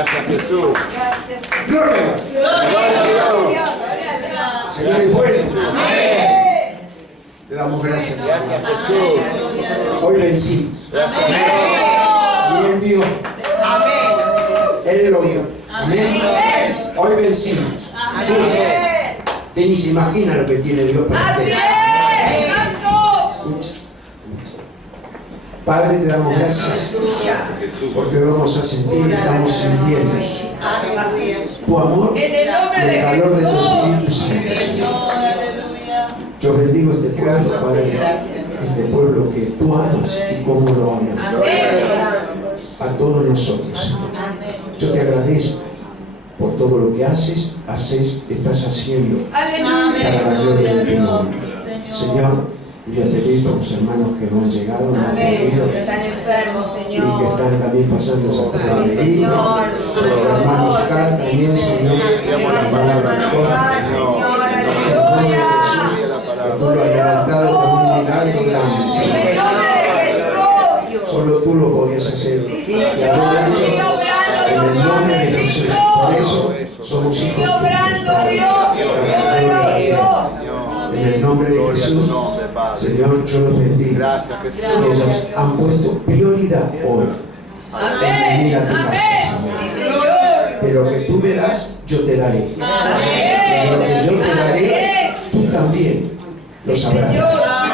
Gracias, Jesús. Gloria a Dios. Señor es bueno. Le damos gracias. Gracias, Jesús. Hoy vencimos. Gracias, Y Él vio. Él lo vio. Amén. Hoy vencimos. Usted ni se imagina lo que tiene Dios para usted. Escucha. Padre, te damos gracias porque vamos a sentir y estamos sintiendo tu amor y el calor de tu Espíritu Santo. Yo bendigo este pueblo, Padre, este pueblo que tú amas y cómo lo amas. A todos nosotros. Yo te agradezco por todo lo que haces, estás haciendo para la gloria de tu nombre. Señor, voy a pedir por los hermanos que no han llegado, no han podido, Están enfermos, y Señor. que están también pasando esa prueba de gripe. Los hermanos acá también, Señor, Damos la palabra de Dios, Señor. que tú lo has levantado con un milagro grande, Señor. Solo tú lo podías hacer y haberlo hecho en el nombre de Jesús. Por eso somos hijos tuyos. En el nombre de Jesús, Señor, yo los bendigo. Gracias, Jesús. Ellos han puesto prioridad hoy en venir a tu casa, Señor. De lo que tú me das, yo te daré. De lo que yo te daré, tú también lo sabrás.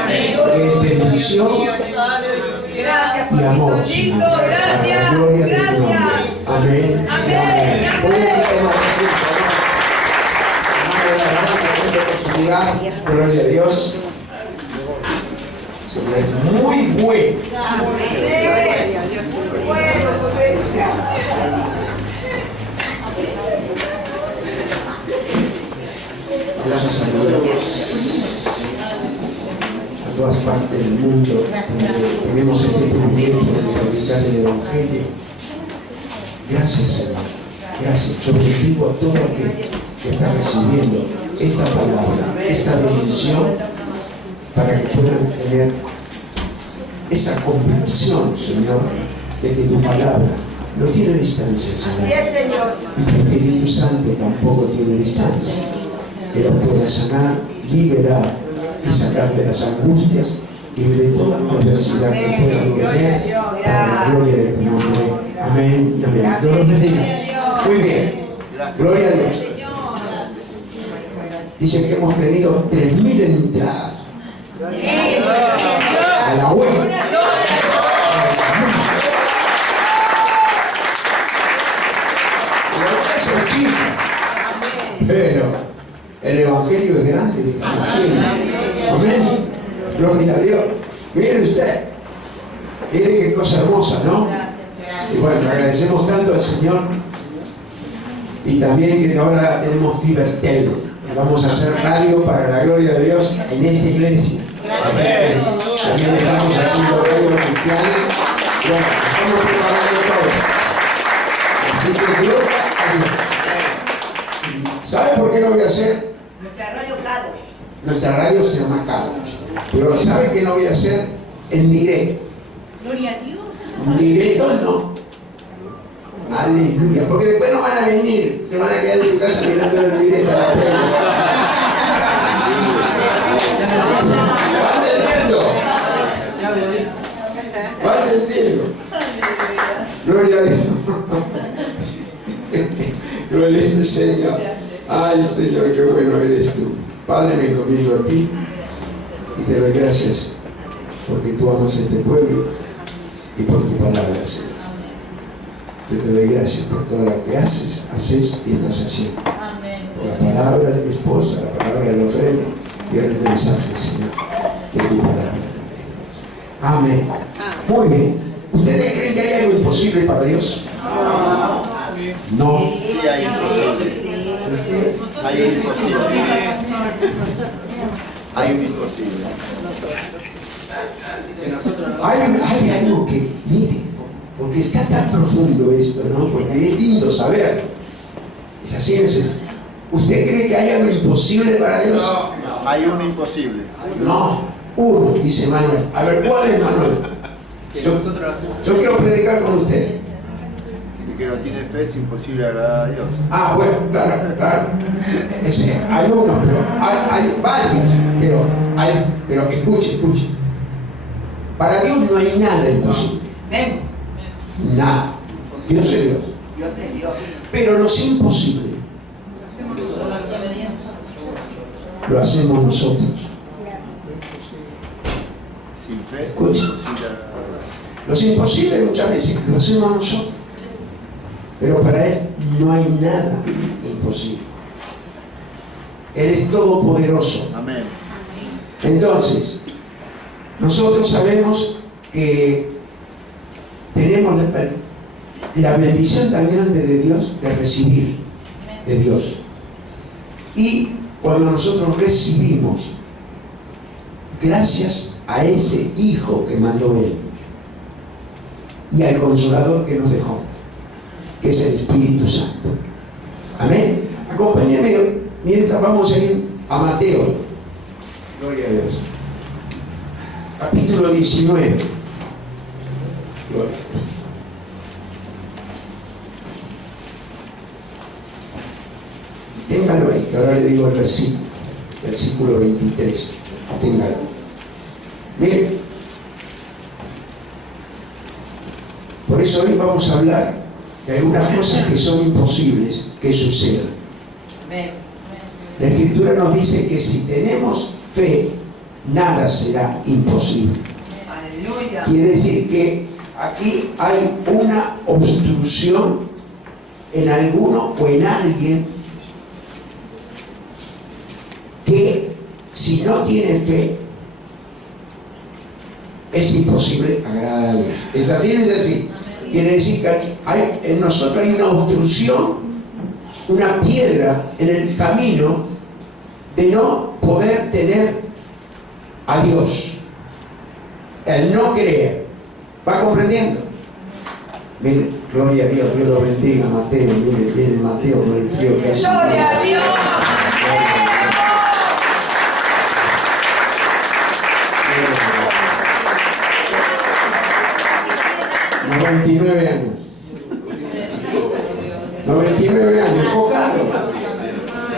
Que es bendición y amor, Señor, para la gloria de tu nombre. Amén y amén. Pueden tomar asiento, gloria a Dios. Señor, muy bueno. Gracias a Dios. A todas partes del mundo donde tenemos este privilegio de predicar el Evangelio. Gracias, Señor. Gracias. Yo bendigo a todo aquel que está recibiendo esta palabra, esta bendición, para que puedan tener esa convicción, Señor, de que tu palabra no tiene distancia, Señor. Y tu Espíritu Santo tampoco tiene distancia. Que los pueda sanar, liberar y sacar de las angustias y de toda adversidad que puedan tener para la gloria de tu nombre. Amén y amén. Dios los bendiga. Muy bien. Gloria a Dios. Dice que hemos tenido 3.000 entradas a la web. Pero el Evangelio es grande de conociendo. Amén. Gloria a Dios. Mire usted. Mire qué cosa hermosa, ¿no? Y bueno, agradecemos tanto al Señor. Y también que ahora tenemos Fibertel. Vamos a hacer radio para la gloria de Dios en esta iglesia. Amén. También estamos haciendo radio cristiana. Bueno, estamos preparando todo. Así que gloria a Dios. ¿Sabe por qué lo voy a hacer? Nuestra radio Cados. Nuestra radio se llama Cados. Pero ¿sabe qué no voy a hacer? En directo. Gloria a Dios. Directo no. Aleluya. Porque después no van a venir. Se van a quedar en tu casa mirando en directo a la prensa. ¿Va entendiendo? ¿Va entendiendo? Gloria a Dios. Gloria al Señor. Ay, Señor, qué bueno eres tú. Padre, me encomiendo a ti y te doy gracias porque tú amas a este pueblo y por tu palabra, Señor. Yo te doy gracias por todo lo que haces y estás haciendo. Por la palabra de mi esposa, la palabra de la ofrenda y el mensaje, Señor, de tu palabra. Amén. Muy bien. ¿Ustedes creen que hay algo imposible para Dios? No. Sí, hay imposible. Hay un imposible. Hay un imposible. Hay algo que, mire, porque está tan profundo esto, ¿no? Porque es lindo saber. Es así, ¿usted cree que hay algo imposible para Dios? No, hay un imposible. No, uno, dice Manuel. A ver, ¿cuál es Manuel? Yo quiero predicar con usted. El que no tiene fe es imposible agradar a Dios. Ah, bueno, claro, claro. Hay unos, pero hay varios, pero escuche. Para Dios no hay nada imposible. Ven. Nada. Dios es Dios. Dios es Dios. Pero los imposibles lo hacemos nosotros. Sin fe es Escuche. imposible agradar a Dios. Los imposibles muchas veces lo hacemos nosotros. Pero para Él no hay nada imposible. Él es todopoderoso. Amén. Entonces, nosotros sabemos que tenemos la bendición tan grande de Dios de recibir de Dios. Y cuando nosotros recibimos, gracias a ese Hijo que mandó Él y al Consolador que nos dejó, que es el Espíritu Santo. Amén. Acompáñenme mientras vamos a ir a Mateo. Gloria a Dios. Capítulo 19. Gloria. Téngalo ahí, que ahora le digo el versículo 23. Téngalo. Miren, por eso hoy vamos a hablar de algunas cosas que son imposibles que sucedan. La Escritura nos dice que si tenemos fe, nada será imposible. Aleluya. Quiere decir que aquí hay una obstrucción en alguno o en alguien que si no tiene fe es imposible agradar a Dios. ¿Es así? ¿Es así? Quiere decir que en nosotros hay una obstrucción, una piedra en el camino de no poder tener a Dios. El no creer. ¿Va comprendiendo? Mire, gloria a Dios, Dios lo bendiga, Mateo. Mire, viene Mateo con el frío que hace. Gloria a Dios. 99 años. 99 años, enfocado.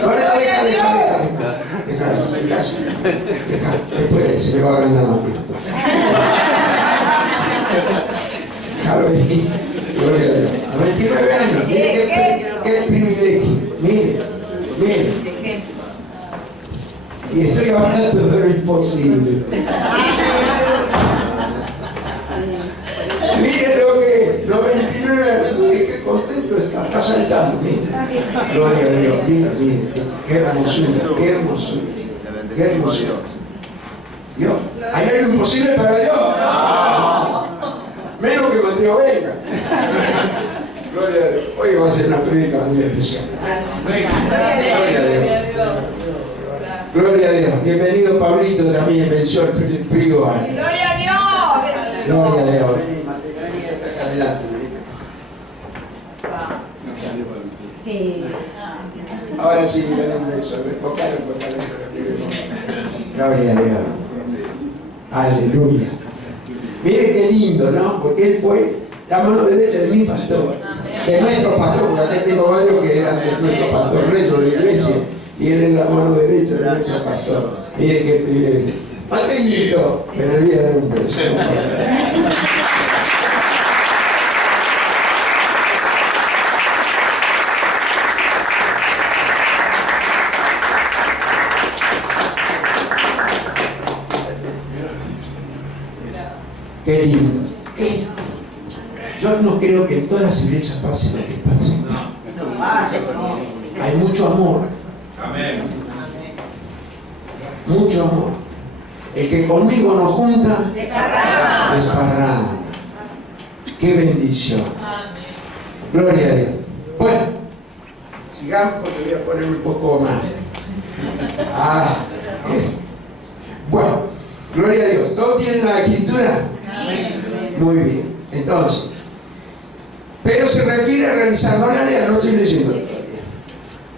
Ahora deja. Después se me va a agrandar más esto. Gloria a Dios. A 29 años, mire qué privilegio. Mire. Y estoy hablando de lo imposible. Miren lo que 99 años, qué contento está saltando. Gloria a Dios, mira, qué hermosura. Dios, ¿hay algo imposible para Dios? No. Menos que Mateo venga. Gloria a Dios. Hoy va a ser una prédica muy especial. Gloria a Dios. Gloria a Dios. Bienvenido Pablito, también venció el frío. Gloria a Dios. Gloria a Dios. Vení acá adelante. Sí. Ahora sí, dale un beso. Enfocalo. Gloria a Dios. Aleluya. Mire qué lindo, ¿no? Porque él fue la mano derecha de mi pastor. De nuestro pastor, porque acá tengo varios que eran de nuestro pastor reto de la iglesia. Y él es la mano derecha de nuestro pastor. Mire qué privilegio. Mateito, me le voy a dar un beso. Qué lindo. Yo no creo que en todas las iglesias pase lo que pase. No pase, no. Hay mucho amor. Amén. Mucho amor. El que conmigo no junta, desparrama. Qué bendición. Gloria a Dios. Bueno, sigamos porque voy a poner un poco más. Bueno, gloria a Dios. ¿Todos tienen la escritura? Muy bien. Entonces, pero se refiere a realizar, no la lea, no estoy leyendo todavía.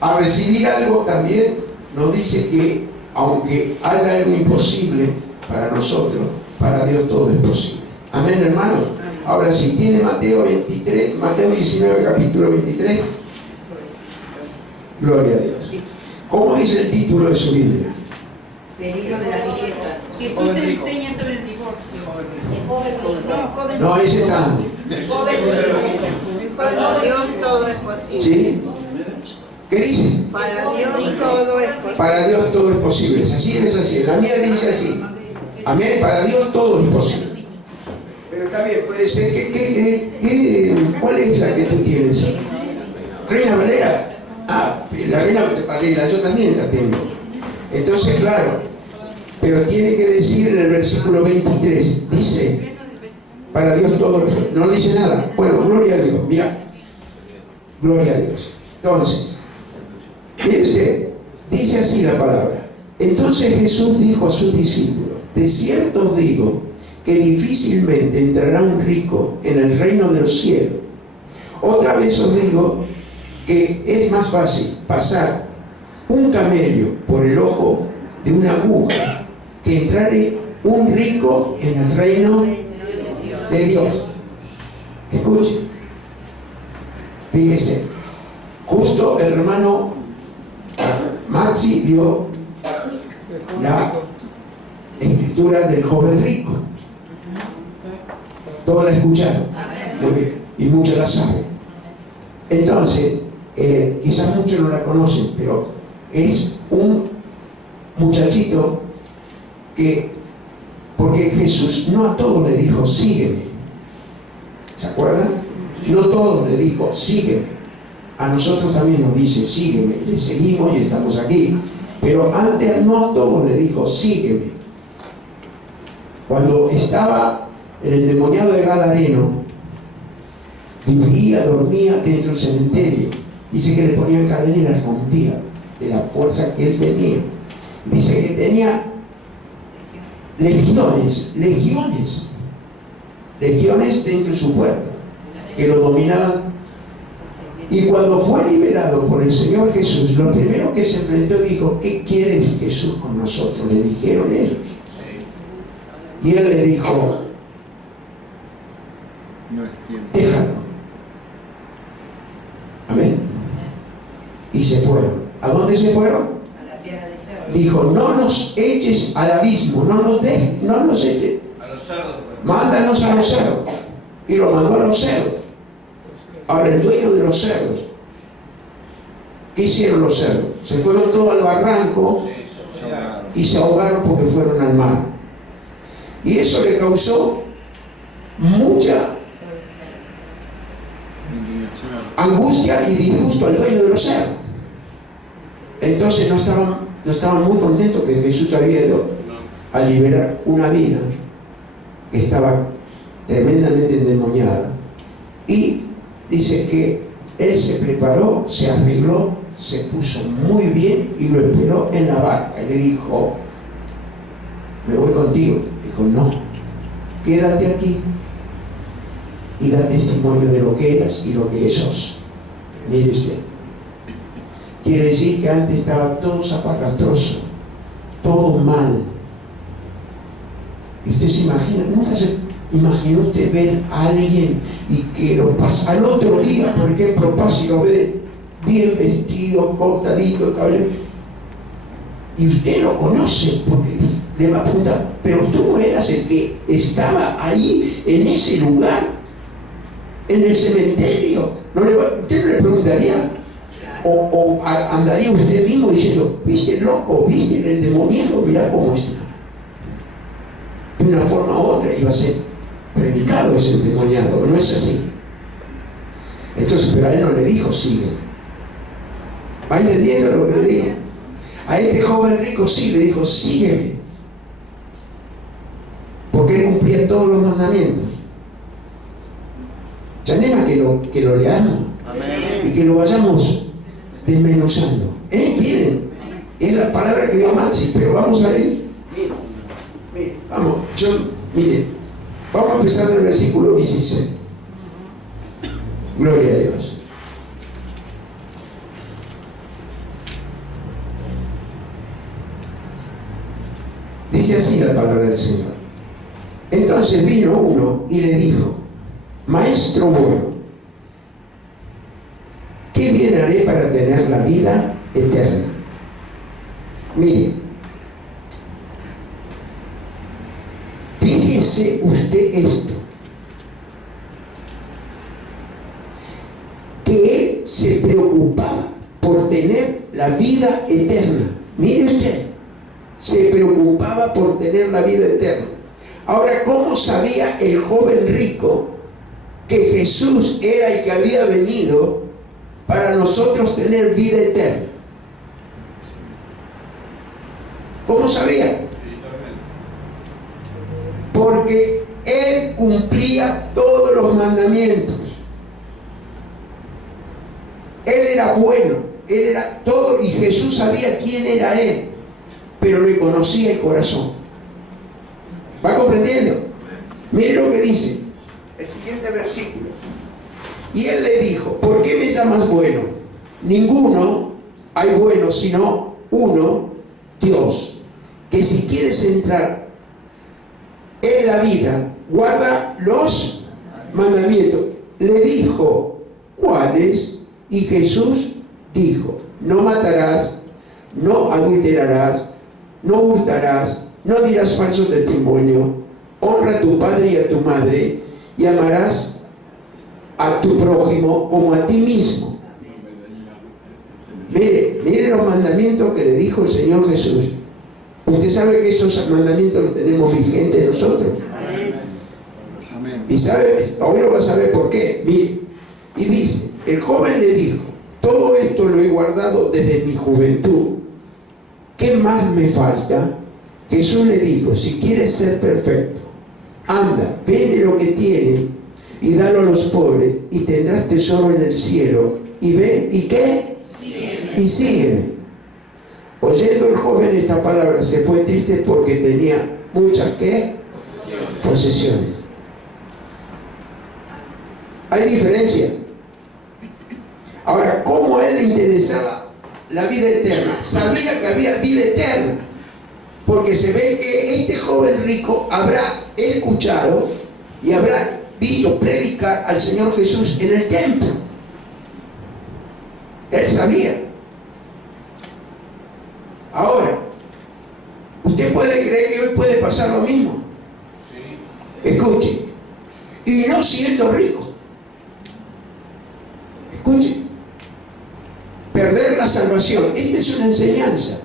A recibir algo también nos dice que aunque haya algo imposible para nosotros, para Dios todo es posible. Amén, hermano. Ahora sí, tiene Mateo 23, Mateo 19, capítulo 23. Gloria a Dios. ¿Cómo dice el título de su Biblia? Peligro de las riquezas. Jesús enseña sobre el divorcio. No, ese está antes. Para Dios todo es posible. ¿Sí? ¿Qué dice? Para Dios todo es posible. Para Dios todo es posible. Es así, es así. La mía dice así. Amén. Para Dios todo es posible. Pero está bien, puede ser. ¿Cuál es la que tú tienes? ¿Reina Valera? Ah, la Reina Valera, yo también la tengo. Entonces, claro. Pero tiene que decir en el versículo 23. Dice, para Dios todo es posible. No dice nada. Bueno, gloria a Dios. Mira. Gloria a Dios. Entonces, mire usted, dice así la palabra. Entonces Jesús dijo a sus discípulos, de cierto os digo que difícilmente entrará un rico en el reino de los cielos. Otra vez os digo que es más fácil pasar un camello por el ojo de una aguja que entrar un rico en el reino de Dios. Escuche, fíjese, justo el hermano Maxi dio la escritura del joven rico. Todos la escucharon. Muy bien. Y muchos la saben. Entonces, quizás muchos no la conocen, pero es un muchachito que, porque Jesús no a todos le dijo, sígueme. ¿Se acuerdan? No todos le dijo, sígueme. A nosotros también nos dice, sígueme. Le seguimos y estamos aquí. Pero antes no a todos le dijo, sígueme. Cuando estaba el endemoniado de Gadareno, vivía, dormía dentro del cementerio. Dice que le ponían cadena y la rompía de la fuerza que él tenía. Dice que tenía legiones dentro de su cuerpo, que lo dominaban. Y cuando fue liberado por el Señor Jesús, lo primero que se enfrentó dijo, ¿qué quieres, Jesús, con nosotros? Le dijeron ellos. Y él le dijo, déjalo. Amén. Y se fueron. ¿A dónde se fueron? A la tierra de cerdos. Dijo, no nos eches al abismo, no nos eches. A los cerdos. Mándanos a los cerdos. Y lo mandó a los cerdos. Ahora el dueño de los cerdos, ¿qué hicieron los cerdos? Se fueron todos al barranco y se ahogaron porque fueron al mar. Y eso le causó mucha angustia y disgusto al dueño de los cerdos. Entonces no estaban muy contentos que Jesús había ido a liberar una vida que estaba tremendamente endemoniada. Y dice que él se preparó, se arregló, se puso muy bien y lo esperó en la barca. Y le dijo, me voy contigo. Dijo, no, quédate aquí y da testimonio de lo que eras y lo que sos. Mire usted. Quiere decir que antes estaba todo zaparrastroso, todo mal. Y usted se imagina, nunca se imaginó usted ver a alguien y que lo pasa al otro día, por ejemplo, pasa y lo ve bien vestido, cortadito, cabello, y usted lo conoce porque le va a preguntar, pero tú eras el que estaba ahí en ese lugar, en el cementerio. ¿Usted no le preguntaría? O andaría usted mismo diciendo, viste loco, viste el endemoniado, mirá cómo está. De una forma u otra iba a ser predicado ese endemoniado, no es así. Entonces, pero a él no le dijo, sigue. ¿Va entendiendo lo que le digo? A este joven rico sí le dijo, sígueme. Porque él cumplía todos los mandamientos. Se anima que lo leamos. Amén. Y que lo vayamos desmenuzando. ¿Quieren? Es la palabra que dio Maxi, pero vamos a ver. Mire, vamos, vamos a empezar del versículo 16. Gloria a Dios. Dice así la palabra del Señor. Entonces vino uno y le dijo, maestro bueno, ¿qué bien haré para tener la vida eterna? Mire, fíjese usted esto, que él se preocupaba por tener la vida eterna. Mire usted, se preocupaba por tener la vida eterna. Ahora, ¿cómo sabía el joven rico que Jesús era el que había venido para nosotros tener vida eterna? ¿Cómo sabía? Porque él cumplía todos los mandamientos. Él era bueno, él era todo, y Jesús sabía quién era él, pero le conocía el corazón. ¿Va comprendiendo? Mire lo que dice el siguiente versículo. Y él le dijo: ¿por qué me llamas bueno? Ninguno hay bueno sino uno, Dios. Que si quieres entrar en la vida, guarda los mandamientos. Le dijo: ¿cuáles? Y Jesús dijo: no matarás, no adulterarás, no hurtarás, no dirás falso testimonio, honra a tu padre y a tu madre, y amarás a tu prójimo como a ti mismo. Mire los mandamientos que le dijo el Señor Jesús. Usted sabe que esos mandamientos los tenemos vigentes nosotros. Y sabe, hoy lo va a saber por qué. Mire, y dice: el joven le dijo: todo esto lo he guardado desde mi juventud. ¿Qué más me falta? Jesús le dijo: si quieres ser perfecto, anda, vende lo que tienes y dalo a los pobres, y tendrás tesoro en el cielo. Y ven, ¿y qué? Y sígueme. Oyendo el joven esta palabra, se fue triste porque tenía muchas, ¿qué? Posesiones. Hay diferencia. Ahora, ¿cómo a él le interesaba la vida eterna? Sabía que había vida eterna, porque se ve que este joven rico habrá escuchado y habrá visto predicar al Señor Jesús en el templo. Él sabía. Ahora, usted puede creer que hoy puede pasar lo mismo. Escuche, y no siendo rico. Escuche, perder la salvación. Esta es una enseñanza.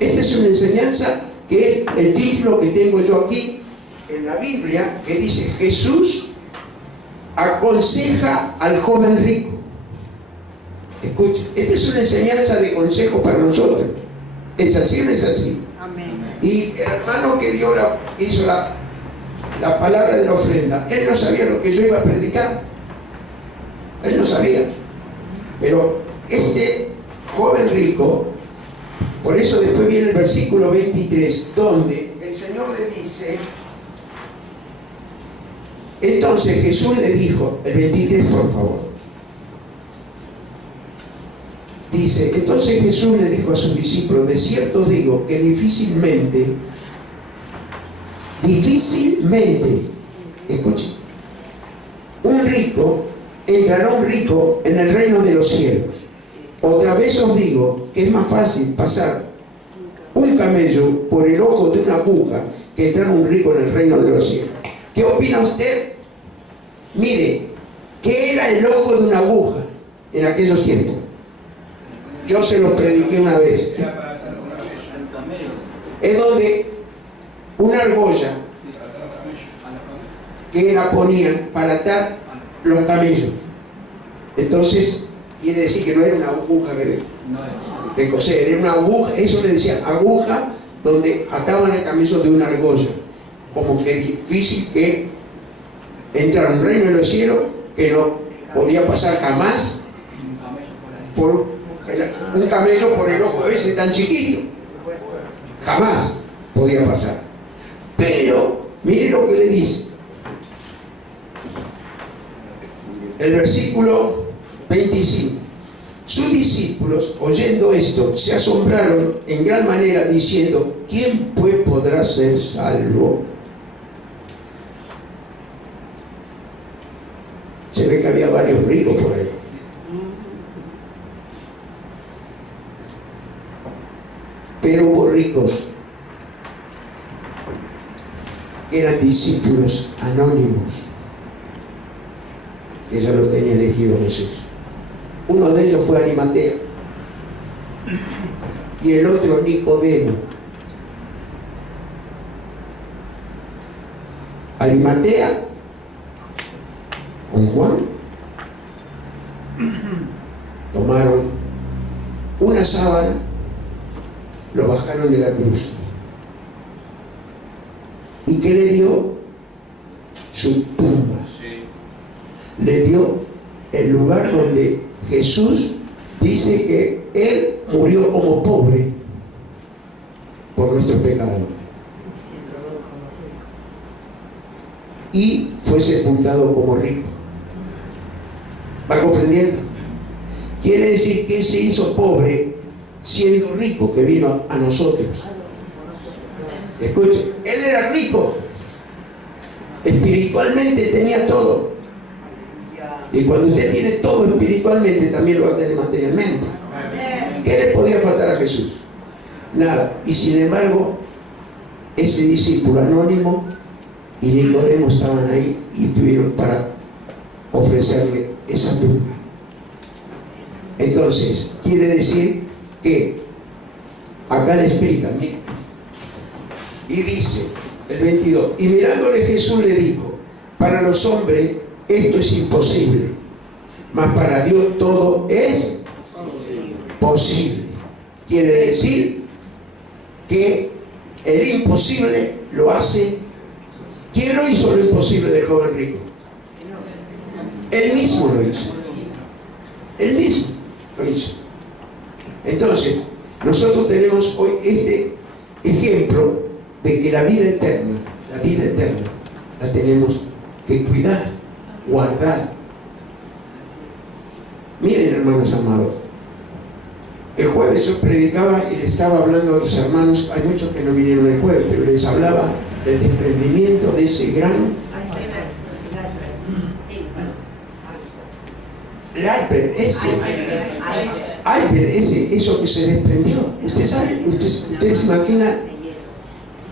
Esta es una enseñanza que es el título que tengo yo aquí en la Biblia, que dice: Jesús aconseja al joven rico. Escuche, esta es una enseñanza de consejo para nosotros. ¿Es así o no es así? Amén. Y el hermano que hizo la palabra de la ofrenda, él no sabía lo que yo iba a predicar. Él no sabía. Pero este joven rico, por eso después viene el versículo 23, donde el Señor le dice: entonces Jesús le dijo, el 23 por favor. Dice: entonces Jesús le dijo a sus discípulos: de cierto digo que difícilmente, escuchen, entrará un rico en el reino de los cielos. Otra vez os digo que es más fácil pasar un camello por el ojo de una aguja que entrar un rico en el reino de los cielos. ¿Qué opina usted? Mire, ¿qué era el ojo de una aguja en aquellos tiempos? Yo se los prediqué una vez. Es donde una argolla que la ponían para atar los camellos. Entonces, quiere decir que no era una aguja de coser, era una aguja, eso le decía aguja, donde ataban el camello de una argolla. Como que difícil que entrara un reino de los cielos, que no podía pasar jamás por un camello por el ojo ese tan chiquito. Jamás podía pasar. Pero, mire lo que le dice. El versículo 25. Sus discípulos, oyendo esto, se asombraron en gran manera, diciendo: ¿quién pues podrá ser salvo? Se ve que había varios ricos por ahí. Pero hubo ricos que eran discípulos anónimos, que ya lo tenía elegido Jesús. Uno de ellos fue Arimatea y el otro Nicodemo. Arimatea con Juan tomaron una sábana, lo bajaron de la cruz. ¿Y qué le dio? Su tumba. Le dio el lugar donde Jesús dice que Él murió como pobre por nuestro pecado. Y fue sepultado como rico. ¿Va comprendiendo? Quiere decir que Él se hizo pobre siendo rico, que vino a nosotros. Escuchen, Él era rico, espiritualmente tenía todo. Y cuando usted tiene todo espiritualmente, también lo va a tener materialmente. ¿Qué le podía faltar a Jesús? Nada. Y sin embargo, ese discípulo anónimo y Nicodemo estaban ahí y tuvieron para ofrecerle esa tumba. Entonces, quiere decir que acá le explica, mira, y dice el 22, y mirándole Jesús le dijo: para los hombres esto es imposible, mas para Dios todo es posible. Quiere decir que el imposible lo hace. ¿Quién lo hizo lo imposible del joven rico? Él mismo lo hizo. Él mismo lo hizo. Entonces, nosotros tenemos hoy este ejemplo de que la vida eterna la tenemos que cuidar, guardar. Miren, hermanos amados, el jueves yo predicaba y le estaba hablando a los hermanos. Hay muchos que no vinieron el jueves, pero les hablaba del desprendimiento de ese gran eso que se desprendió. Ustedes saben, ustedes se imaginan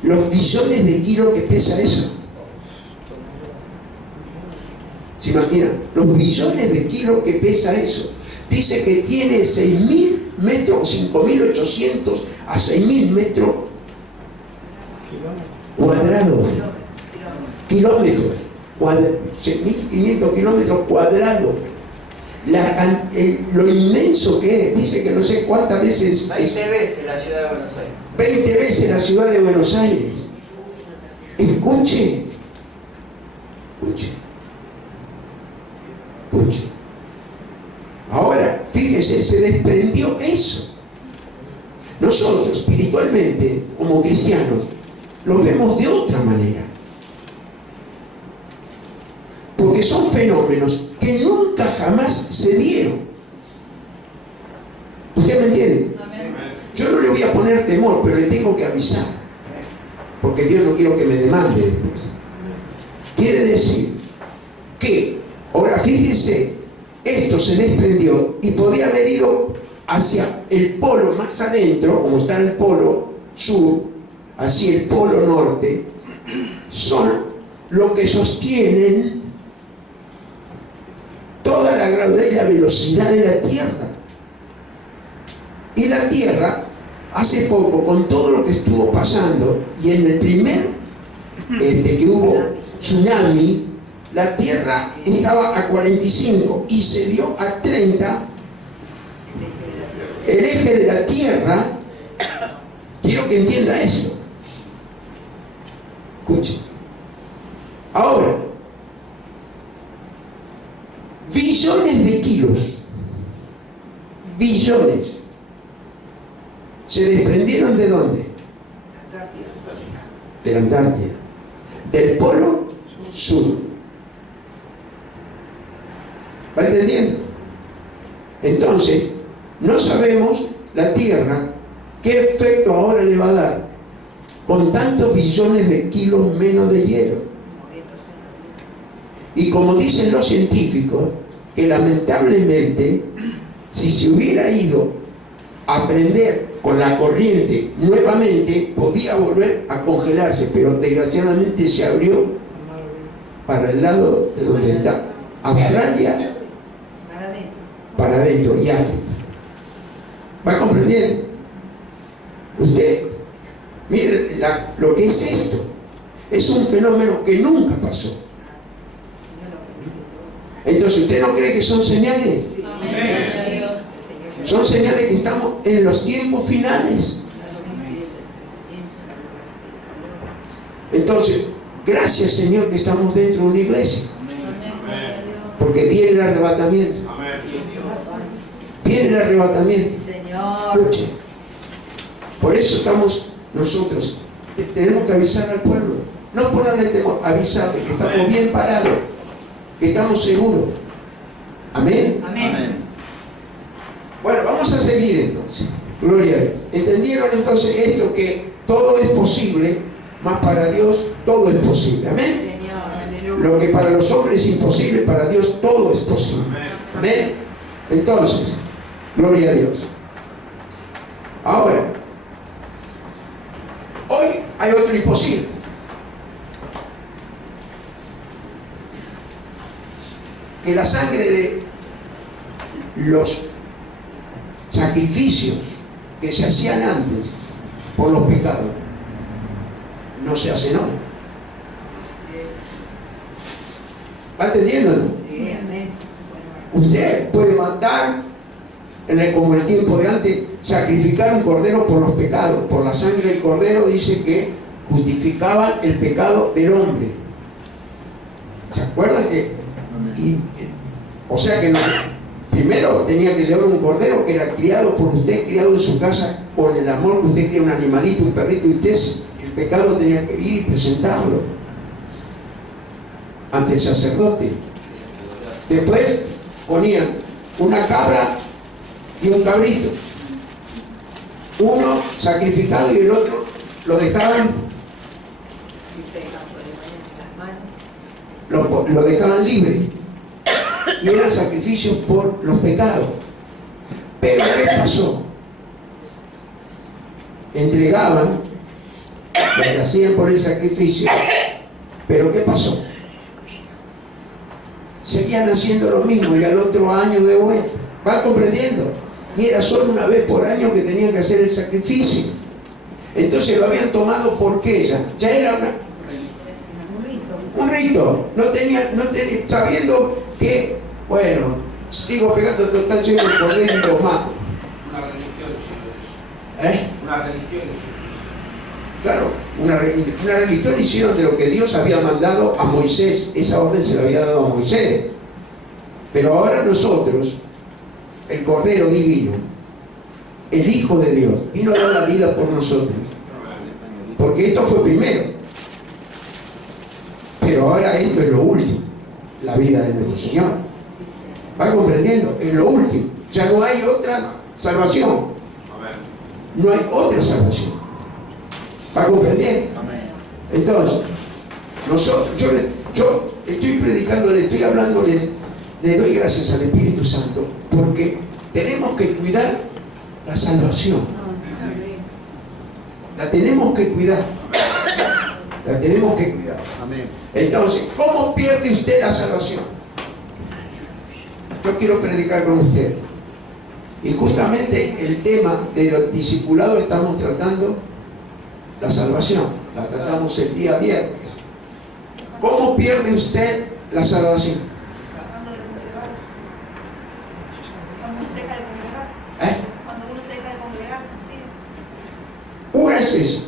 los billones de kilos que pesa eso. ¿Se imaginan? Los billones de kilos que pesa eso. Dice que tiene 6.000 metros, 5.800 a 6.000 metros cuadrados. Kilómetros. 6.500 kilómetros cuadrados. Lo inmenso que es. Dice que no sé cuántas veces. 20 veces la ciudad de Buenos Aires. 20 veces la ciudad de Buenos Aires. Escuche. Ahora, fíjese, se desprendió eso. Nosotros, espiritualmente, como cristianos, lo vemos de otra manera. Porque son fenómenos que nunca jamás se dieron. ¿Usted me entiende? Yo no le voy a poner temor, pero le tengo que avisar. Porque Dios no quiero que me demande después. Quiere decir que, ahora fíjese, esto se desprendió y podía haber ido hacia el polo más adentro, como está el polo sur, hacia el polo norte. Son lo que sostienen toda la gravedad y la velocidad de la Tierra. Y la Tierra, hace poco, con todo lo que estuvo pasando, y en el primer que hubo tsunami, la Tierra estaba a 45 y se dio a 30. El eje de la Tierra, quiero que entienda eso. Escuchen. Ahora, billones de kilos, billones, se desprendieron ¿de dónde? De la Antártida, del polo sur. ¿Va entendiendo? Entonces, no sabemos la Tierra qué efecto ahora le va a dar con tantos billones de kilos menos de hielo. Y Y como dicen los científicos, que lamentablemente, si se hubiera ido a prender con la corriente nuevamente, podía volver a congelarse, pero desgraciadamente se abrió para el lado de donde está Australia, para adentro y África. ¿Va comprendiendo? Usted, mire lo que es esto. Es un fenómeno que nunca pasó. Entonces, ¿usted no cree que son señales? Son señales que estamos en los tiempos finales. Entonces, gracias, Señor, que estamos dentro de una iglesia. Porque viene el arrebatamiento. Viene el arrebatamiento. Escuche. Por eso estamos nosotros. Tenemos que avisar al pueblo. No ponerle temor, avisarle que estamos bien parados, que estamos seguros. Amén. Amén. Bueno, vamos a seguir entonces. Gloria a Dios. ¿Entendieron entonces esto? Que todo es posible, mas para Dios todo es posible. Amén. Lo que para los hombres es imposible, para Dios todo es posible. Amén. Entonces, gloria a Dios. Ahora, hoy hay otro imposible. Que la sangre de los sacrificios que se hacían antes por los pecados no se hacen hoy. ¿Va entendiendo? Sí, amén. Usted puede matar como el tiempo de antes, sacrificar un cordero por los pecados. Por la sangre del cordero dice que justificaban el pecado del hombre. ¿Se acuerdan que? O sea que no, primero tenía que llevar un cordero que era criado por usted, criado en su casa con el amor que usted cría un animalito, un perrito, y usted el pecado tenía que ir y presentarlo ante el sacerdote. Después ponían una cabra y un cabrito, uno sacrificado y el otro lo dejaban libre, y eran sacrificios por los pecados. Pero ¿qué pasó? Entregaban lo que hacían por el sacrificio, pero ¿qué pasó? Seguían haciendo lo mismo y al otro año de vuelta. ¿Va comprendiendo? Y era solo una vez por año que tenían que hacer el sacrificio. Entonces lo habían tomado porque ya era un rito. No tenía, sabiendo que, bueno, sigo pegando total llevo el cordero y lo mato. Una religión, Una religión. Claro, una religión hicieron de lo que Dios había mandado a Moisés. Esa orden se la había dado a Moisés. Pero ahora nosotros, el Cordero Divino, el Hijo de Dios, vino a dar la vida por nosotros. Porque esto fue primero. Pero ahora esto es lo último, la vida de nuestro Señor. ¿Va comprendiendo? Es lo último. Ya no hay otra salvación. No hay otra salvación. ¿Va comprendiendo? Entonces, nosotros, yo estoy predicando, le estoy hablando, le doy gracias al Espíritu Santo, porque tenemos que cuidar la salvación. La tenemos que cuidar. La tenemos que cuidar. Entonces, ¿cómo pierde usted la salvación? Yo quiero predicar con usted. Y justamente el tema de los discipulados estamos tratando la salvación. La tratamos el día viernes. ¿Cómo pierde usted la salvación? Cuando uno se deja de congregar. Cuando uno se deja de congregar, sí. Una es eso.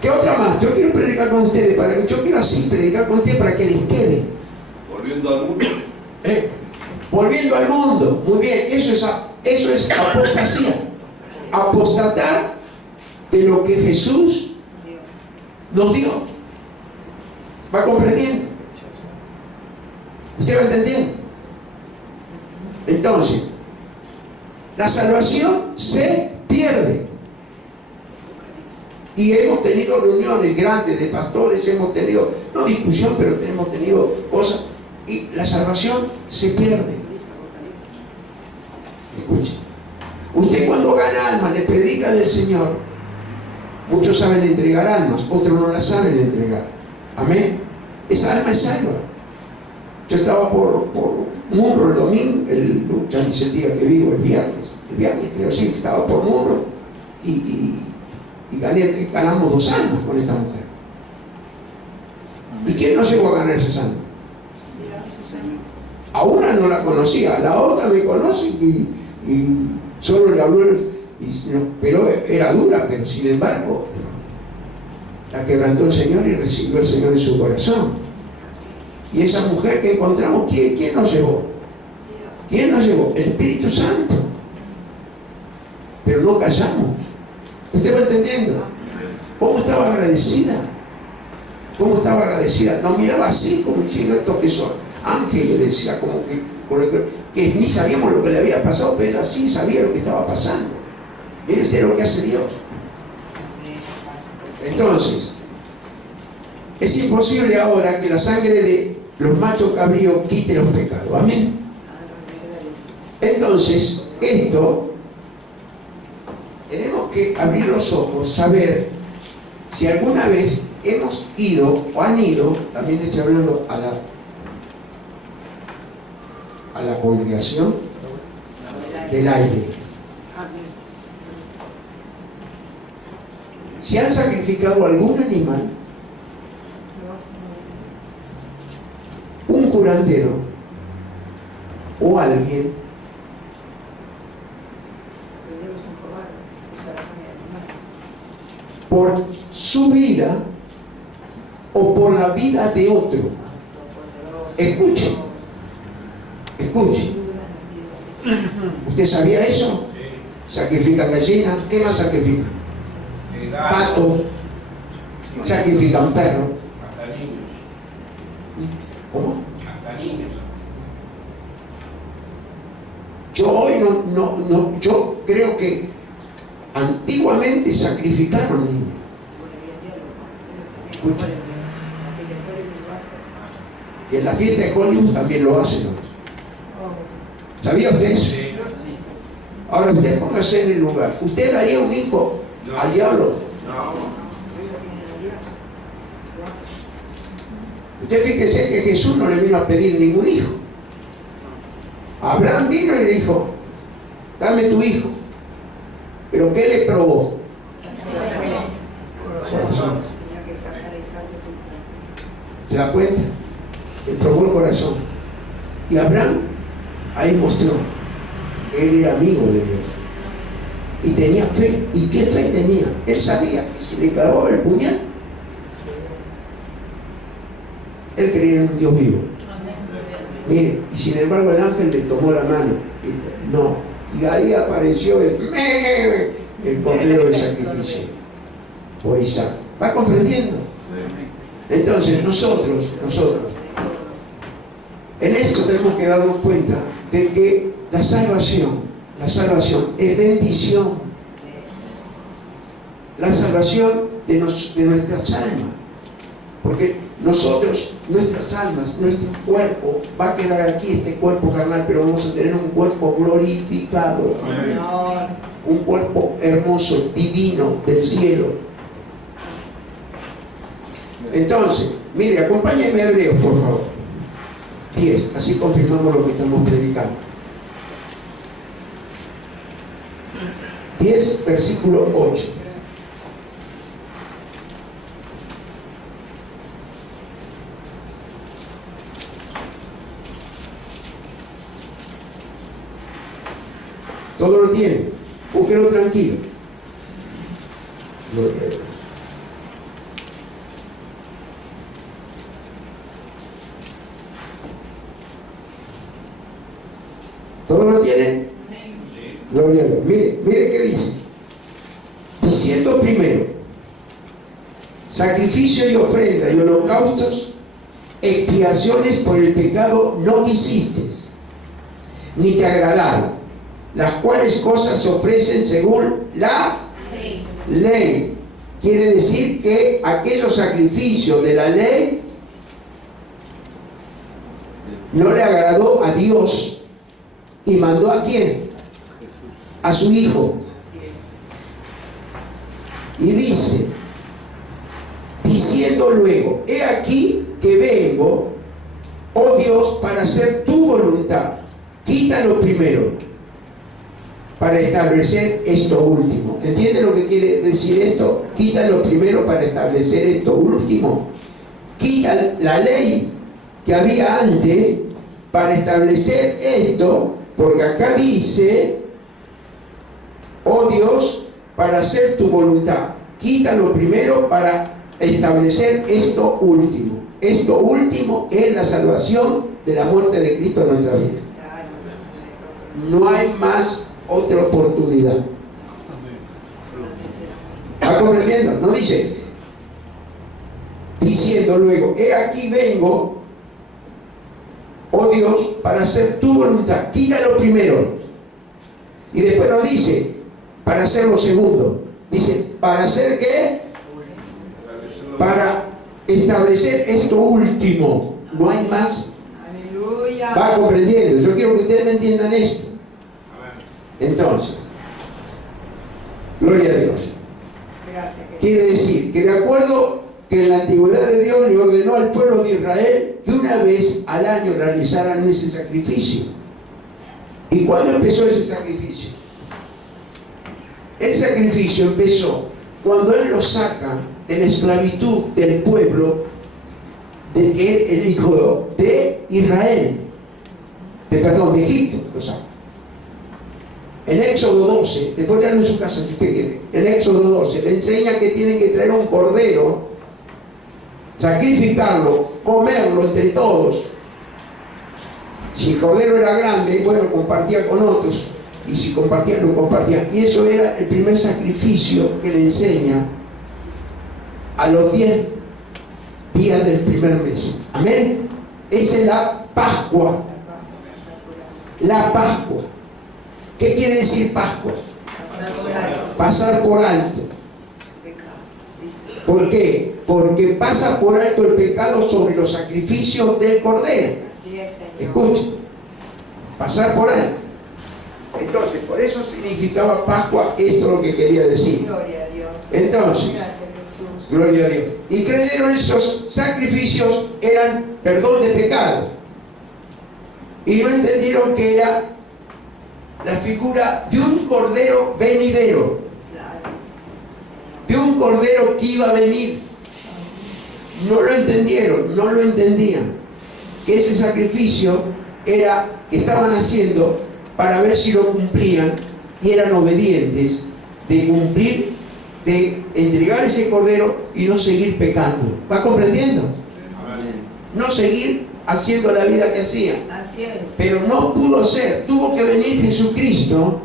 ¿Qué otra más? Yo quiero predicar con ustedes, yo quiero así predicar con ustedes para que les quede. Volviendo al mundo. Volviendo al mundo. Muy bien, eso es apostasía. Apostatar de lo que Jesús nos dio. ¿Va comprendiendo? ¿Usted va entendiendo? Entonces, la salvación se pierde. Y hemos tenido reuniones grandes de pastores, hemos tenido no discusión, pero hemos tenido cosas, y la salvación se pierde. Escuche, usted cuando gana almas, le predica del Señor. Muchos saben entregar almas, otros no las saben entregar. Amén. Esa alma es salva. Yo estaba por Munro el domingo, ya ni sé el día que vivo, el viernes creo, sí, estaba por Munro y ganamos 2 almas con esta mujer. ¿Y quién no llegó a ganar esas almas? A una no la conocía, a la otra me conoce y solo le habló, pero era dura, pero sin embargo la quebrantó el Señor y recibió el Señor en su corazón. Y esa mujer que encontramos, ¿quién nos llevó? ¿Quién nos llevó? El Espíritu Santo. Pero no callamos. ¿Usted va entendiendo? ¿Cómo estaba agradecida? ¿Cómo estaba agradecida? Nos miraba así, como diciendo, ¿estos que son? Ángeles, decía, como que ni sabíamos lo que le había pasado, pero así sabía lo que estaba pasando. Mire usted lo que hace Dios. Entonces, es imposible ahora que la sangre de los machos cabríos quite los pecados. Amén. Entonces, esto, tenemos que abrir los ojos, saber si alguna vez hemos ido o han ido, también estoy hablando a la congregación del aire. Si han sacrificado algún animal, un curandero o alguien, por su vida o por la vida de otro. Escuche. ¿Usted sabía eso? Sacrifican gallinas. ¿Qué más sacrifican? Gato. Sacrifican perros. Hasta niños. ¿Cómo? Hasta niños. Yo hoy yo creo que antiguamente sacrificaron niños. Escucha. Y en la fiesta de Hollywood también lo hacen, ¿no? ¿Sabía usted eso? Ahora usted póngase en el lugar. ¿Usted daría un hijo al diablo? No. Usted fíjese que Jesús no le vino a pedir ningún hijo. Abraham vino y le dijo, dame tu hijo. ¿Pero qué le probó? Corazón. ¿Se da cuenta? Le probó el corazón. Y Abraham ahí mostró que él era amigo de Dios. Y tenía fe. ¿Y qué fe tenía? Él sabía que si le clavó el puñal, él creía en un Dios vivo. Mire, y sin embargo el ángel le tomó la mano. Dijo, no. Y ahí apareció el cordero del sacrificio por Isaac. ¿Va comprendiendo? Entonces nosotros, en esto tenemos que darnos cuenta de que la salvación es bendición. La salvación de nuestras almas. Porque nosotros, nuestras almas, nuestro cuerpo, va a quedar aquí este cuerpo carnal, pero vamos a tener un cuerpo glorificado. Un cuerpo hermoso, divino, del cielo. Entonces, mire, acompáñenme a Hebreos, por favor. 10, así confirmamos lo que estamos predicando. 10, versículo 8. Todo lo tiene. Búsquelo tranquilo. Gloria a Dios. ¿Todo lo tienen? Gloria a Dios. Mire qué dice. Diciendo primero, sacrificio y ofrenda y holocaustos, expiaciones por el pecado no quisiste, ni te agradaron, las cuales cosas se ofrecen según la ley. Quiere decir que aquellos sacrificios de la ley no le agradó a Dios y mandó ¿a quién? A su Hijo. Y dice, diciendo luego, he aquí que vengo, oh Dios, para hacer tu voluntad. Quítalo primero, para establecer esto último. ¿Entiende lo que quiere decir esto? Quítalo primero para establecer esto último. Quita la ley que había antes para establecer esto, porque acá dice, oh Dios, para hacer tu voluntad. Quítalo primero para establecer esto último. Esto último es la salvación de la muerte de Cristo en nuestra vida. No hay más otra oportunidad. ¿Está comprendiendo? No dice, diciendo luego, he aquí vengo, oh Dios, para hacer tu voluntad. Quítalo primero. Y después no dice, para hacer lo segundo. Dice, ¿para hacer qué? Para establecer esto último. No hay más. Aleluya. Va comprendiendo. Yo quiero que ustedes me entiendan esto. Entonces, gloria a Dios. Gracias, Jesús. Quiere decir que de acuerdo que en la antigüedad de Dios le ordenó al pueblo de Israel que una vez al año realizaran ese sacrificio. ¿Y cuándo empezó ese sacrificio? El sacrificio empezó cuando Él lo saca de la esclavitud del pueblo de que el hijo de Israel, de Egipto, lo saca. En Éxodo 12, después de en su casa, si usted quiere, en Éxodo 12 le enseña que tienen que traer un cordero, sacrificarlo, comerlo entre todos. Si el cordero era grande, bueno, compartía con otros, y si compartían, lo compartían. Y eso era el primer sacrificio que le enseña a los 10 días del primer mes. Amén. Esa es la Pascua. La Pascua. ¿Qué quiere decir Pascua? Pasar por alto. ¿Por qué? Porque pasa por alto el pecado sobre los sacrificios del cordero. Escuchen, pasar por alto. Entonces, por eso significaba Pascua, esto es lo que quería decir. Gloria a Dios. Entonces, Gracias, Jesús. gloria a Dios. Y creyeron esos sacrificios eran perdón de pecado. Y no entendieron que era la figura de un cordero venidero. De un cordero que iba a venir. No lo entendieron, no lo entendían. Que ese sacrificio era que estaban haciendo para ver si lo cumplían y eran obedientes de cumplir, de entregar ese cordero y no seguir pecando. ¿Va comprendiendo? No seguir haciendo la vida que hacían. Así es. Pero no pudo ser. Tuvo que venir Jesucristo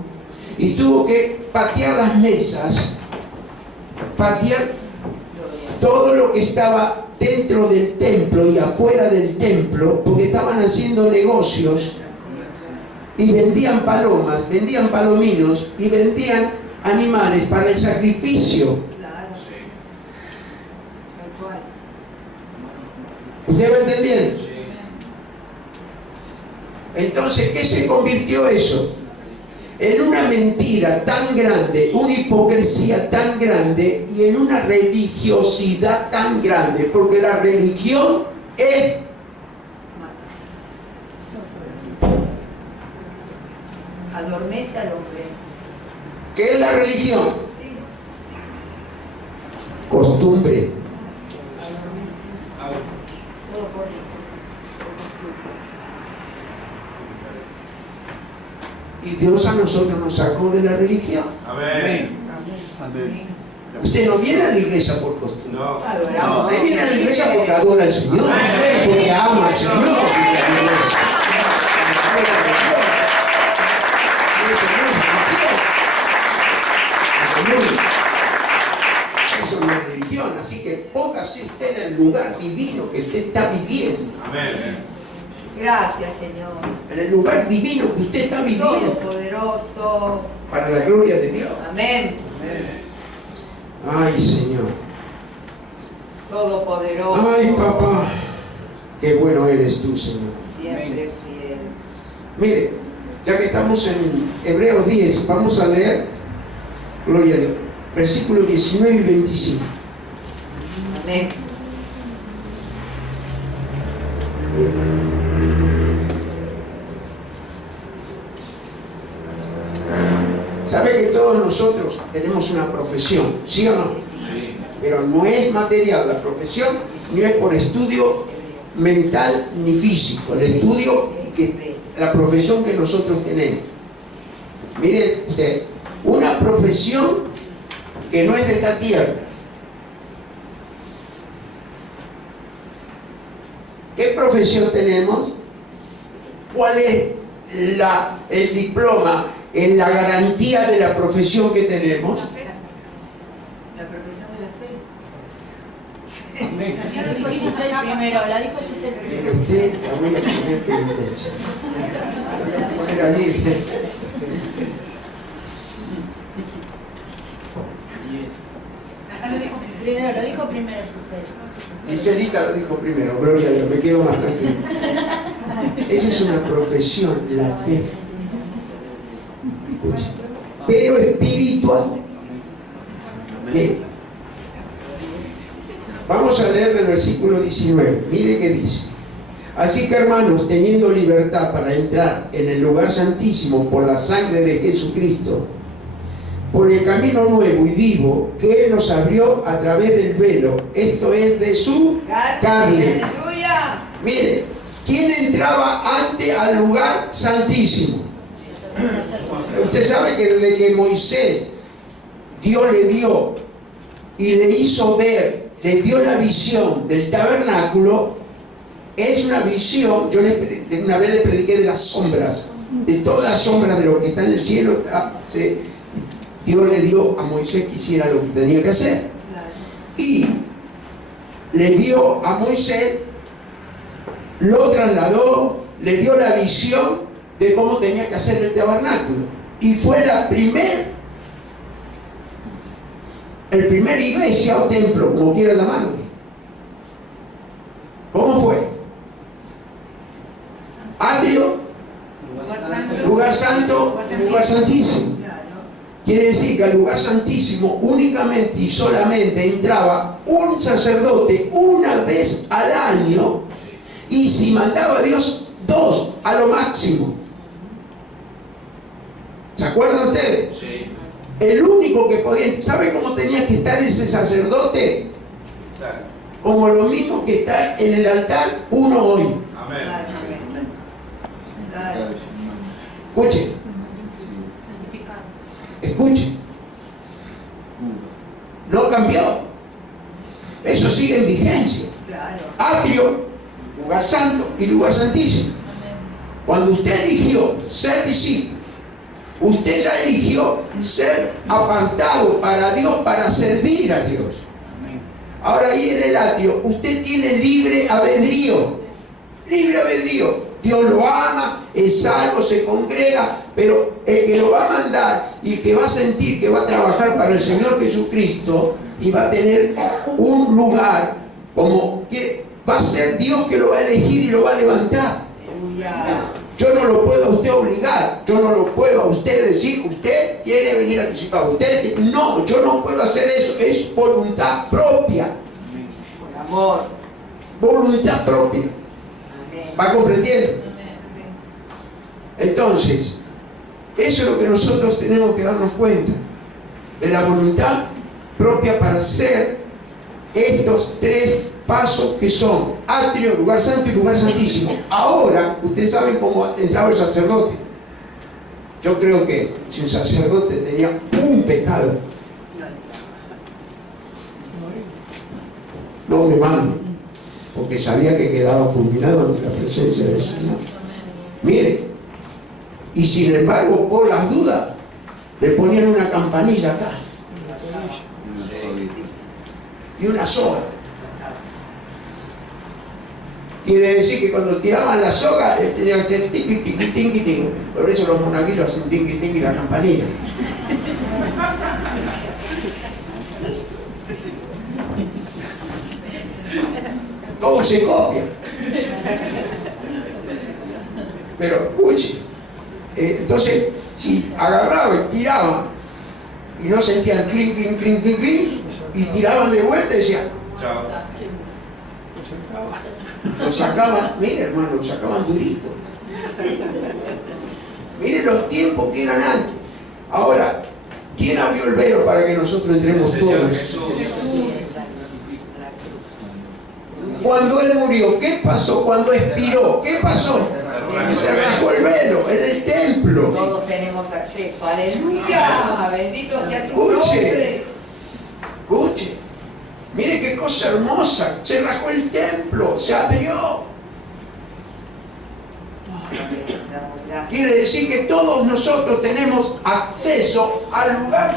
y tuvo que patear las mesas, patear todo lo que estaba dentro del templo y afuera del templo, porque estaban haciendo negocios y vendían palomas, vendían palominos y vendían animales para el sacrificio. Claro. Tal cual. ¿Usted va entendiendo? Entonces, ¿qué se convirtió eso? En una mentira tan grande, una hipocresía tan grande y en una religiosidad tan grande, porque la religión es Adormece al hombre. ¿qué es la religión? Sí. Costumbre. Adormece. Todo por Y Dios a nosotros nos sacó de la religión. Amén. Amén. Usted no viene a la iglesia por costumbre. No. Adoramos. Usted viene a la iglesia porque adora al Señor, porque ama al Señor. Viene a la iglesia. Eso no es religión, así que póngase usted en el lugar divino que usted está viviendo. Amén. Gracias, Señor. En el lugar divino que usted está viviendo. Todopoderoso. Para la gloria de Dios. Amén. Ay, Señor. Todopoderoso. Ay, papá. Qué bueno eres tú, Señor. Así Siempre fiel. Mire, ya que estamos en Hebreos 10, vamos a leer, gloria a Dios, versículos 19 y 25. Amén. Sabe que todos nosotros tenemos una profesión, ¿sí o no? Sí. Pero no es material la profesión, ni es por estudio mental ni físico, el estudio la profesión que nosotros tenemos. Mire usted, una profesión que no es de esta tierra. ¿Qué profesión tenemos? ¿Cuál es el diploma, en la garantía de la profesión que tenemos? La profesión de la fe. La dijo Giselle primero, la dijo Giselle Mire primero. usted, la voy a poner penitencia. La voy a poner allí. Primero, lo dijo primero Giselle. Giselita lo dijo primero, gloria a Dios, me quedo más tranquilo. Esa es una profesión, la fe. Escuche. Pero espiritual. Bien. Vamos a leer del versículo 19. Mire qué dice. Así que, hermanos, teniendo libertad para entrar en el lugar santísimo por la sangre de Jesucristo, por el camino nuevo y vivo que Él nos abrió a través del velo, esto es de su carne. Aleluya. Mire, ¿quién entraba antes al lugar santísimo? Usted sabe que desde que Moisés, Dios le dio y le hizo ver, le dio la visión del tabernáculo. Es una visión, yo una vez le prediqué de las sombras, de todas las sombras de lo que está en el cielo. Dios le dio a Moisés que hiciera lo que tenía que hacer. Y le dio a Moisés, lo trasladó, le dio la visión de cómo tenía que hacer el tabernáculo. Y fue el primer iglesia o templo, como quiera llamarlo. ¿Cómo fue? Atrio, lugar santo, lugar santísimo. Quiere decir que al lugar santísimo únicamente y solamente entraba un sacerdote una vez al año, y si mandaba a Dios, 2 a lo máximo. ¿Se acuerdan ustedes? Sí. El único que podía, ¿sabe cómo tenía que estar ese sacerdote? Claro. Como lo mismo que está en el altar uno hoy. Amén. Escuche, escuche. No cambió. Eso sigue en vigencia. Atrio, lugar santo y lugar santísimo. Cuando usted eligió ser discípulo, usted ya eligió ser apartado para Dios, para servir a Dios. Ahora ahí en el atrio, usted tiene libre albedrío. Libre albedrío. Dios lo ama, es salvo, se congrega, pero el que lo va a mandar y el que va a sentir que va a trabajar para el Señor Jesucristo y va a tener un lugar como que va a ser Dios que lo va a elegir y lo va a levantar. Yo no lo puedo a usted obligar, yo no lo puedo a usted decir, usted quiere venir anticipado, no, yo no puedo hacer eso, es voluntad propia. Por amor. Voluntad propia. ¿Va comprendiendo? Entonces, eso es lo que nosotros tenemos que darnos cuenta, de la voluntad propia para hacer estos 3 pasos que son atrio, lugar santo y lugar santísimo. Ahora, ustedes saben cómo entraba el sacerdote. Yo creo que si un sacerdote tenía un pecado, no me manden, porque sabía que quedaba fulminado ante la presencia del Señor. Mire, y sin embargo, por las dudas, le ponían una campanilla acá y una soga. Quiere decir que cuando tiraban la soga, él tenía que hacer tiqui, tiqui, tiqui, tiqui. Por eso los monaguillos hacen tiqui, tiqui la campanilla. Todo se copia. Pero escuche, entonces si agarraba y tiraba y no sentían clink, clink, clink, clink, clink, y tiraban de vuelta y decían, Chao. lo sacaban, mire hermano, lo sacaban durito. Mire los tiempos que eran antes. Ahora, ¿quién abrió el velo para que nosotros entremos Señor todos? Jesús. Cuando Él murió, ¿qué pasó? Cuando expiró, ¿qué pasó? Que se rasgó el velo en el templo. Todos tenemos acceso. ¡Aleluya! Bendito sea tu Escuche. nombre. Escuche, mire qué cosa hermosa. Se rasgó el templo, se abrió. Quiere decir que todos nosotros tenemos acceso al lugar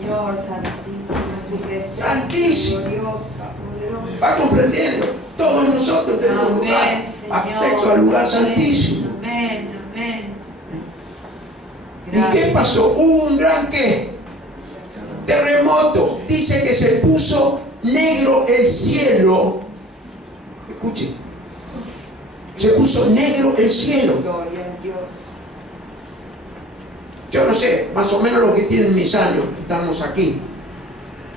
Señor, santísimo, tu presencia santísimo. gloriosa, poderosa. ¿Va comprendiendo? Todos nosotros tenemos lugar, Amén, Señor. acceso al lugar santísimo. Amén, amén. ¿Y qué pasó? Hubo un gran ¿qué? Terremoto. Dice que se puso negro el cielo. Escuche. Se puso negro el cielo. Gloria a Dios. Yo no sé, más o menos lo que tienen mis años, que estamos aquí.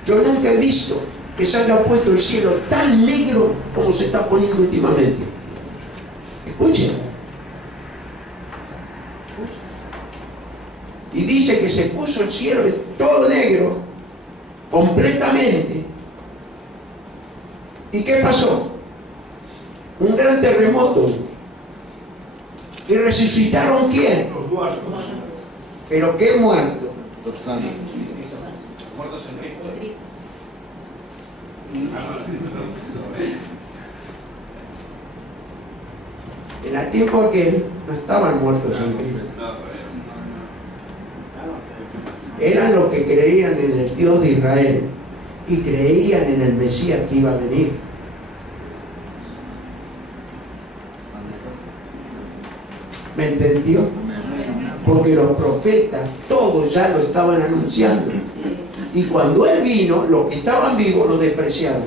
Yo nunca he visto que se haya puesto el cielo tan negro como se está poniendo últimamente. Escuchen. Y dice que se puso el cielo todo negro, completamente. ¿Y qué pasó? Un gran terremoto. ¿Y resucitaron quién? Los muertos. ¿Pero qué muerto? Los sanos. Muertos en Cristo. En el tiempo aquel no estaban muertos en Cristo. Eran los que creían en el Dios de Israel y creían en el Mesías que iba a venir. ¿Me entendió? Porque los profetas todos ya lo estaban anunciando. Y cuando Él vino, los que estaban vivos lo despreciaron.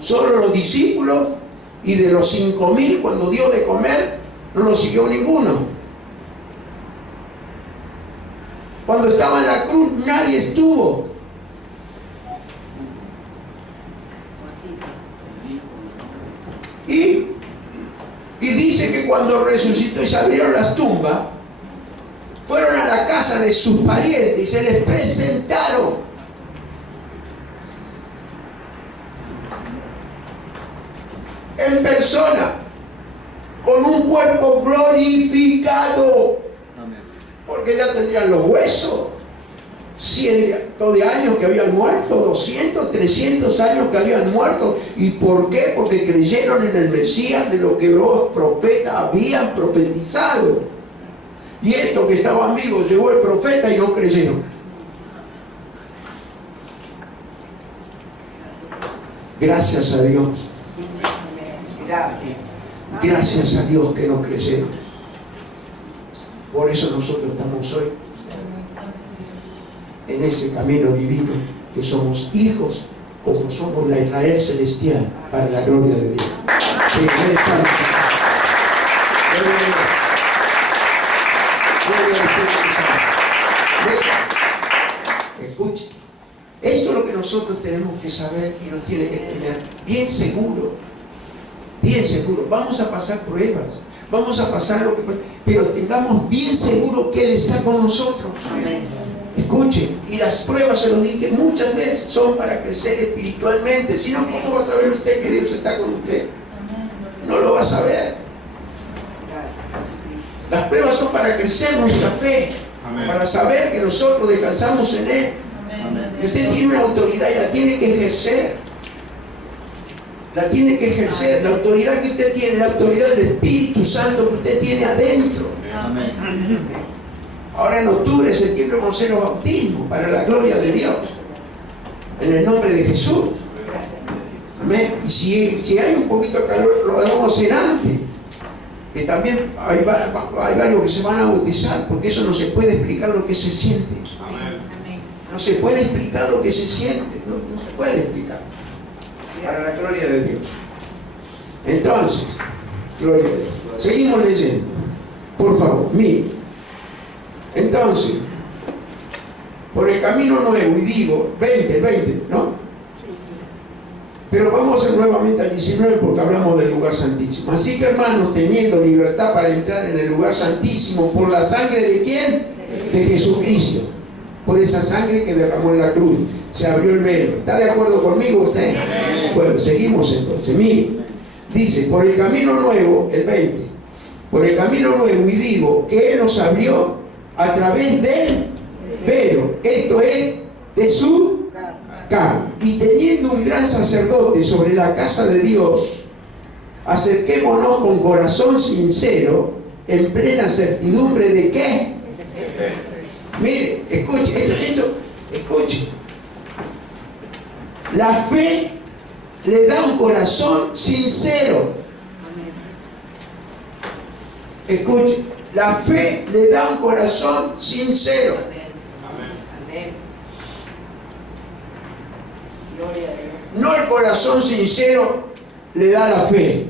Solo los discípulos, y de los 5.000 cuando dio de comer, no lo siguió ninguno. Cuando estaba en la cruz, nadie estuvo. Y dice que cuando resucitó y se abrieron las tumbas, fueron a la casa de sus parientes y se les presentaron. En persona, con un cuerpo glorificado, porque ya tendrían los huesos. 100 de años que habían muerto, 200, 300 años que habían muerto. ¿Y por qué? Porque creyeron en el Mesías de lo que los profetas habían profetizado. Y estos que estaban vivos, llegó el profeta y no creyeron. Gracias a Dios. Gracias a Dios que no creyeron. Por eso nosotros estamos hoy en ese camino divino, que somos hijos como somos la Israel celestial, para la gloria de Dios. Sí, gloria a Dios. Gloria al Espíritu Santo. Escuche, esto es lo que nosotros tenemos que saber y nos tiene que tener bien seguro. Bien seguro. Vamos a pasar pruebas, vamos a pasar lo que, pero tengamos bien seguro que Él está con nosotros. Escuchen, y las pruebas, se los dije muchas veces, son para crecer espiritualmente. Si no, ¿cómo va a saber usted que Dios está con usted? No lo va a saber. Las pruebas son para crecer nuestra fe, para saber que nosotros descansamos en Él. Y usted tiene una autoridad y la tiene que ejercer. La tiene que ejercer. La autoridad que usted tiene, la autoridad del Espíritu Santo que usted tiene adentro. Ahora en octubre, septiembre vamos a hacer los bautismos para la gloria de Dios. En el nombre de Jesús. Amén. Y si hay un poquito de calor, lo vamos a hacer antes. Que también hay varios que se van a bautizar, porque eso no se puede explicar lo que se siente. No se puede explicar lo que se siente. No se puede explicar. Para la gloria de Dios. Entonces, gloria a Dios. Seguimos leyendo. Mire, entonces, por el camino nuevo, y digo, 20, ¿no? Pero vamos a ir nuevamente al 19 porque hablamos del lugar santísimo. Así que, hermanos, teniendo libertad para entrar en el lugar santísimo, ¿por la sangre de quién? De Jesucristo. Por esa sangre que derramó en la cruz. Se abrió el velo. ¿Está de acuerdo conmigo usted? Bueno, seguimos entonces. Mire, dice, por el camino nuevo, el 20, por el camino nuevo, y digo que Él nos abrió a través del velo. Esto es de su carne. Y teniendo un gran sacerdote sobre la casa de Dios, acerquémonos con corazón sincero, en plena certidumbre de ¿qué? Mire, escuche, escuche. La fe le da un corazón sincero. Escuche, la fe le da un corazón sincero. Amén. Gloria a Dios. No el corazón sincero le da la fe.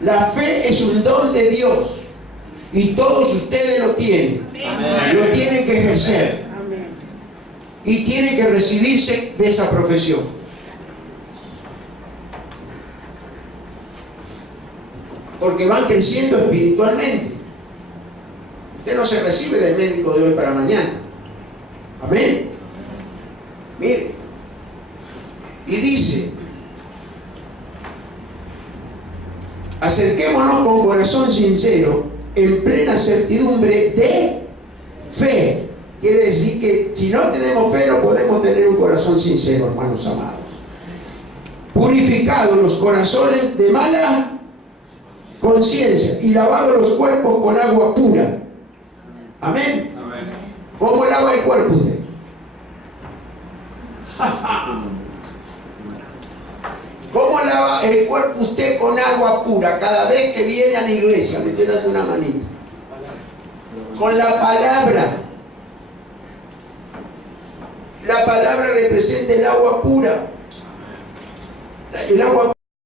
La fe es un don de Dios. Y todos ustedes lo tienen. Amén. Lo tienen que ejercer. Amén. Y tienen que recibirse de esa profesión. Porque van creciendo espiritualmente. Usted no se recibe del médico de hoy para mañana. Amén. Mire. Y dice, acerquémonos con corazón sincero, en plena certidumbre de fe. Quiere decir que si no tenemos fe no podemos tener un corazón sincero, hermanos amados. Purificados los corazones de mala conciencia y lavados los cuerpos con agua pura. Amén. ¿Cómo lava el cuerpo usted? ¿Cómo lava el cuerpo usted con agua pura? Cada vez que viene a la iglesia, me estoy dando una manita. Con la palabra. La palabra representa el agua pura. El agua